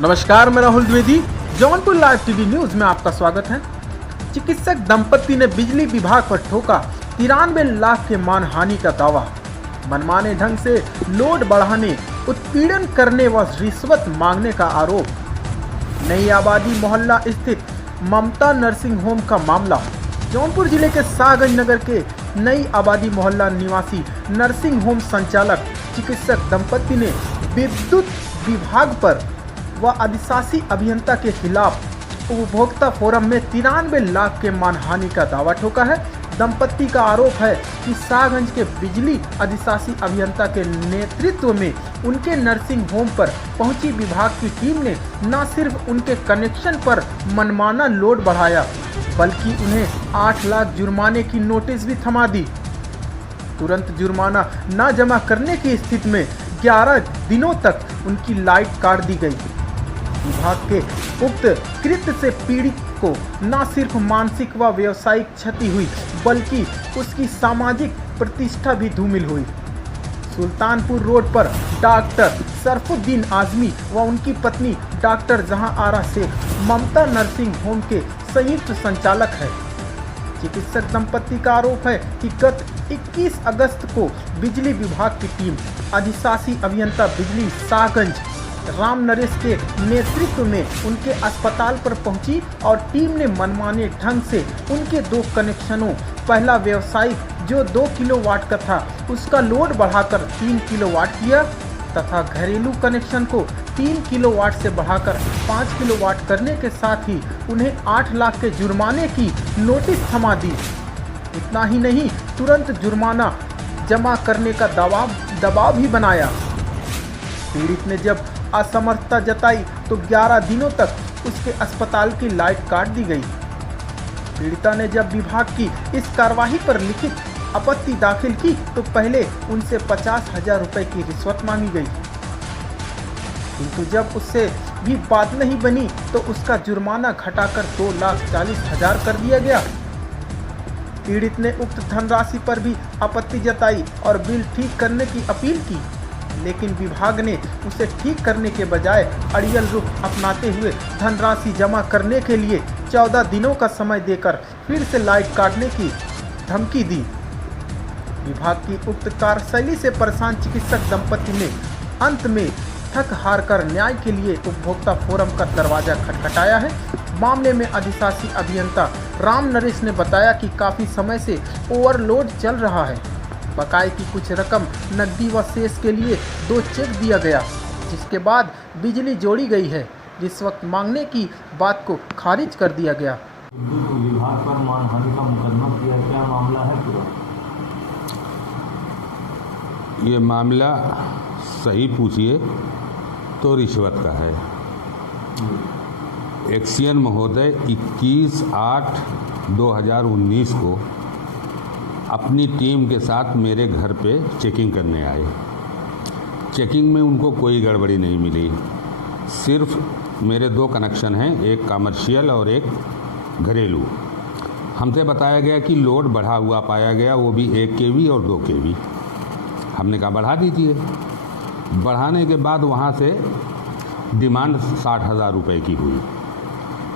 नमस्कार, मैं Rahul Dwivedi. Jaunpur live TV news में आपका स्वागत है। चिकित्सक दंपति ने बिजली विभाग पर ठोका 93 लाख के मानहानि का दावा। मनमाने ढंग से लोड बढ़ाने, उत्पीड़न करने व रिश्वत मांगने का आरोप। नई आबादी मोहल्ला स्थित ममता नर्सिंग होम का मामला। जौनपुर जिले के शाहगंज नगर के नई आबादी मोहल्ला निवासी नर्सिंग होम संचालक चिकित्सक दंपति ने विद्युत विभाग पर व अधिशासी अभियंता के खिलाफ उपभोक्ता फोरम में 93 लाख के मानहानि का दावा ठोका है। दंपति का आरोप है कि शाहगंज के बिजली अधिशासी अभियंता के नेतृत्व में उनके नर्सिंग होम पर पहुंची विभाग की टीम ने न सिर्फ उनके कनेक्शन पर मनमाना लोड बढ़ाया, बल्कि उन्हें 8 लाख जुर्माने की नोटिस भी थमा दी। तुरंत जुर्माना न जमा करने की स्थिति में 11 दिनों तक उनकी लाइट काट दी गई। विभाग के उक्त कृत्य से पीड़ित को न सिर्फ मानसिक व व्यावसायिक क्षति हुई, बल्कि उसकी सामाजिक प्रतिष्ठा भी धूमिल हुई। सुल्तानपुर रोड पर डॉक्टर सरफुद्दीन आजमी व उनकी पत्नी डॉक्टर जहां आरा शेख ममता नर्सिंग होम के संयुक्त संचालक है। चिकित्सक दंपति का आरोप है कि गत 21 अगस्त को बिजली विभाग की टीम अधिशासी अभियंता बिजली शाहगंज राम नरेश के नेतृत्व में उनके अस्पताल पर पहुंची और टीम ने मनमाने ढंग से उनके 2 कनेक्शनों, पहला व्यावसायिक जो 2 किलोवाट का था उसका लोड बढ़ाकर 3 किलोवाट किया तथा घरेलू कनेक्शन को 3 किलोवाट से बढ़ाकर 5 किलोवाट करने के साथ ही उन्हें 8 लाख के जुर्माने की नोटिस थमा दी। इतना ही नहीं, तुरंत जुर्माना जमा करने का दबाव भी बनाया। पीड़ित ने जब असमर्थता जताई तो 11 दिनों तक उसके अस्पताल की लाइट काट दी गई। पीड़िता ने जब विभाग की इस कार्रवाई पर लिखित आपत्ति दाखिल की तो पहले उनसे 50,000 रुपए की रिश्वत मांगी गई, किंतु जब उससे भी बात नहीं बनी तो उसका जुर्माना घटाकर 2,40,000 कर दिया गया। पीड़ित ने उक्त धनराशि पर भी आपत्ति जताई और बिल ठीक करने की अपील की, लेकिन विभाग ने उसे ठीक करने के बजाय अड़ियल रुख अपनाते हुए धनराशि जमा करने के लिए 14 दिनों का समय देकर फिर से लाइट काटने की धमकी दी। विभाग की उक्त कार्यशैली से परेशान चिकित्सक दंपति ने अंत में थक हार कर न्याय के लिए उपभोक्ता फोरम का दरवाजा खटखटाया है। मामले में अधिशासी अभियंता राम नरेश ने बताया कि काफ़ी समय से ओवरलोड चल रहा है। बकाये की कुछ रकम नकदी व शेष के लिए 2 चेक दिया गया, जिसके बाद बिजली जोड़ी गई है। रिश्वत मांगने की बात को खारिज कर दिया गया। विभाग पर मानहानि का मुकदमा किया, क्या मामला है पूरा? ये मामला सही पूछिए तो रिश्वत का है। एक्सियन महोदय 21/8/2019 को अपनी टीम के साथ मेरे घर पे चेकिंग करने आए। चेकिंग में उनको कोई गड़बड़ी नहीं मिली। सिर्फ मेरे 2 कनेक्शन हैं, एक कमर्शियल और एक घरेलू। हमसे बताया गया कि लोड बढ़ा हुआ पाया गया, वो भी 1 kV और 2 kV। हमने कहा बढ़ा दीजिए। बढ़ाने के बाद वहाँ से डिमांड 60,000 रुपये की हुई।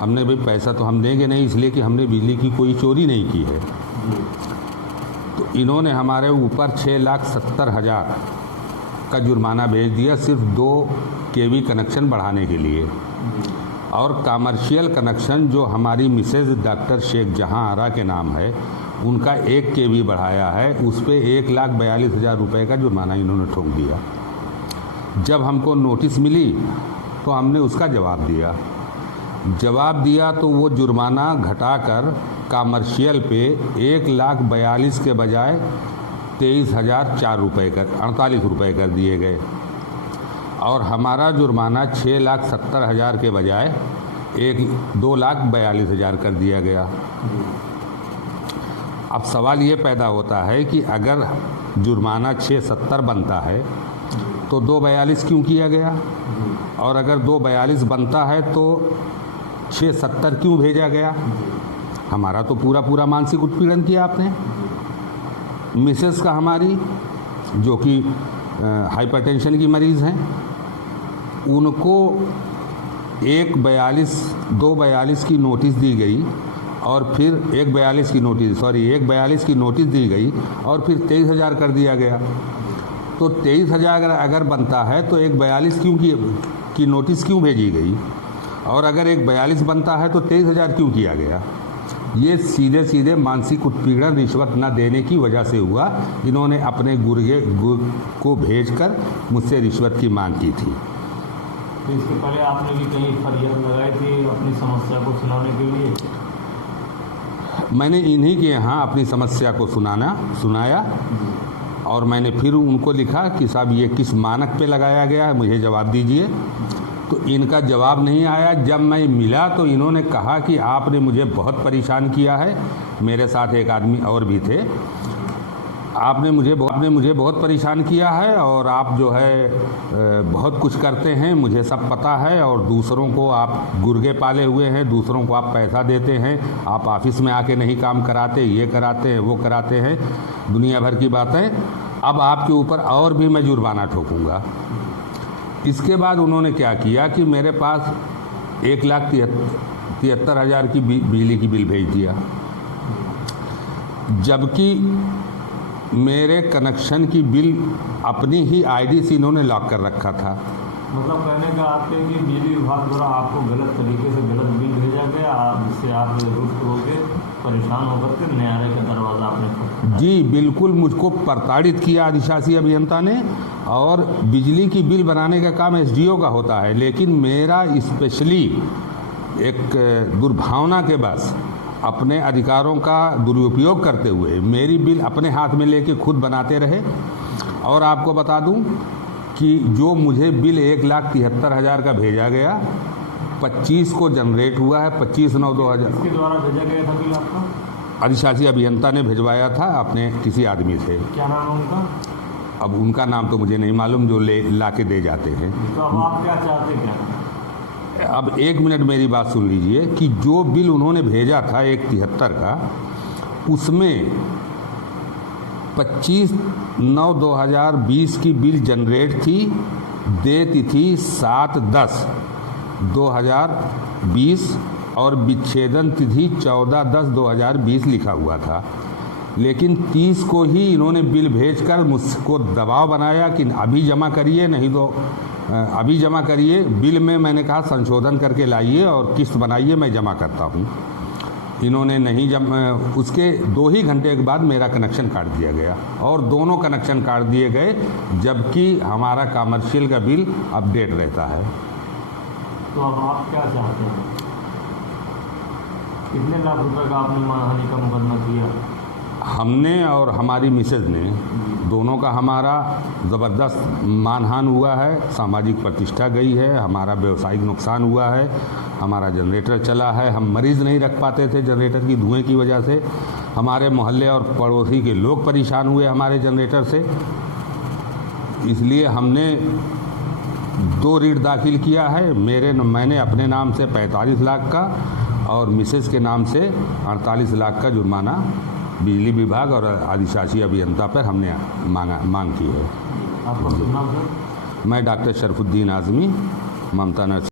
हमने भाई पैसा तो हम देंगे नहीं, इसलिए कि हमने बिजली की कोई चोरी नहीं की है। तो इन्होंने हमारे ऊपर 6,70,000 का जुर्माना भेज दिया सिर्फ 2 kV कनेक्शन बढ़ाने के लिए। और कमर्शियल कनेक्शन जो हमारी मिसेज डॉक्टर शेख जहां आरा के नाम है, उनका 1 kV बढ़ाया है, उस पर 1,42,000 रुपये का जुर्माना इन्होंने ठोक दिया। जब हमको नोटिस मिली तो हमने उसका जवाब दिया तो वो जुर्माना घटाकर कमर्शियल पे 1,42,000 के बजाय 23,004 रुपये 48 रुपये कर दिए गए और हमारा जुर्माना 6,70,000 के बजाय 2,42,000 कर दिया गया। अब सवाल ये पैदा होता है कि अगर जुर्माना 670 बनता है तो 2,42 क्यों किया गया, और अगर 2,42 बनता है तो 670 क्यों भेजा गया? हमारा तो पूरा मानसिक उत्पीड़न किया आपने। मिसेस का हमारी, जो कि हाइपरटेंशन की मरीज़ हैं, उनको दो 42 की नोटिस दी गई और फिर 142 की नोटिस दी गई और फिर 23,000 कर दिया गया। तो 23,000 अगर बनता है तो 142 क्यों की नोटिस क्यों भेजी गई, और अगर 142 बनता है तो 23,000 क्यों किया गया? ये सीधे सीधे मानसिक उत्पीड़न, रिश्वत न देने की वजह से हुआ। इन्होंने अपने गुर्गे को भेजकर मुझसे रिश्वत की मांग की थी। तो इसके पहले आपने भी कहीं फरियाद लगाई थी अपनी समस्या को सुनाने के लिए? मैंने इन्हीं के यहाँ अपनी समस्या को सुनाया और मैंने फिर उनको लिखा कि साहब ये किस मानक पे लगाया गया है, मुझे जवाब दीजिए। तो इनका जवाब नहीं आया। जब मैं मिला तो इन्होंने कहा कि आपने मुझे बहुत परेशान किया है, मेरे साथ एक आदमी और भी थे, आपने मुझे बहुत परेशान किया है और आप जो है बहुत कुछ करते हैं, मुझे सब पता है, और दूसरों को आप गुर्गे पाले हुए हैं, दूसरों को आप पैसा देते हैं, आप ऑफिस में आके नहीं काम कराते, ये कराते हैं, वो कराते हैं, दुनिया भर की बातें। अब आपके ऊपर और भी मैं जुर्माना ठोकूंगा। इसके बाद उन्होंने क्या किया कि मेरे पास 1,73,000 की बिजली की बिल भेज दिया, जबकि मेरे कनेक्शन की बिल अपनी ही आईडी से इन्होंने लॉक कर रखा था। मतलब कहने का आपके कि बिजली विभाग द्वारा आपको गलत तरीके से गलत बिल भेजा गया, जिससे आप रुष्ट होकर परेशान होकर के न्यायालय का दरवाज़ा आपने खटखटाया। जी बिल्कुल, मुझको प्रताड़ित किया अधिशासी अभियंता ने। और बिजली की बिल बनाने का काम एसडीओ का होता है, लेकिन मेरा स्पेशली एक दुर्भावना के बस अपने अधिकारों का दुरुपयोग करते हुए मेरी बिल अपने हाथ में लेके खुद बनाते रहे। और आपको बता दूं कि जो मुझे बिल 1,73,000 का भेजा गया, 25 को जनरेट हुआ है, 25/9/2000। किसके द्वारा भेजा गया था बिल आपका? अधिशासी अभियंता ने भिजवाया था अपने किसी आदमी से। क्या नाम है उनका? अब उनका नाम तो मुझे नहीं मालूम, जो ला के दे जाते हैं। तो अब आप क्या चाहते क्या? अब 1 मिनट मेरी बात सुन लीजिए कि जो बिल उन्होंने भेजा था 1,73 का, उसमें 25/9/2020 की बिल जनरेट थी, दे तिथि 7/10/2020 और विच्छेदन तिथि 14/10/2020 लिखा हुआ था। लेकिन 30 को ही इन्होंने बिल भेजकर मुझको दबाव बनाया कि अभी जमा करिए, नहीं तो अभी जमा करिए। बिल में मैंने कहा संशोधन करके लाइए और किस्त बनाइए, मैं जमा करता हूँ। इन्होंने नहीं उसके 2 ही घंटे के बाद मेरा कनेक्शन काट दिया गया और दोनों कनेक्शन काट दिए गए, जबकि हमारा कमर्शियल का बिल अपडेट रहता है। तो अब आप क्या चाहते हैं? कितने लाख रुपए का आपने मानहानि का मुकदमा किया? हमने और हमारी मिसेज ने दोनों का हमारा ज़बरदस्त मानहानि हुआ है, सामाजिक प्रतिष्ठा गई है, हमारा व्यवसायिक नुकसान हुआ है, हमारा जनरेटर चला है, हम मरीज़ नहीं रख पाते थे जनरेटर की धुएं की वजह से, हमारे मोहल्ले और पड़ोसी के लोग परेशान हुए हमारे जनरेटर से। इसलिए हमने 2 रिट दाखिल किया है। मैंने अपने नाम से 45 लाख का और मिसेज के नाम से 48 लाख का जुर्माना बिजली विभाग और अधिशासी अभियंता पर हमने मांग की है। आपका शुभ नाम सर? मैं डॉक्टर शरफुद्दीन आज़मी, ममता नर्सिंग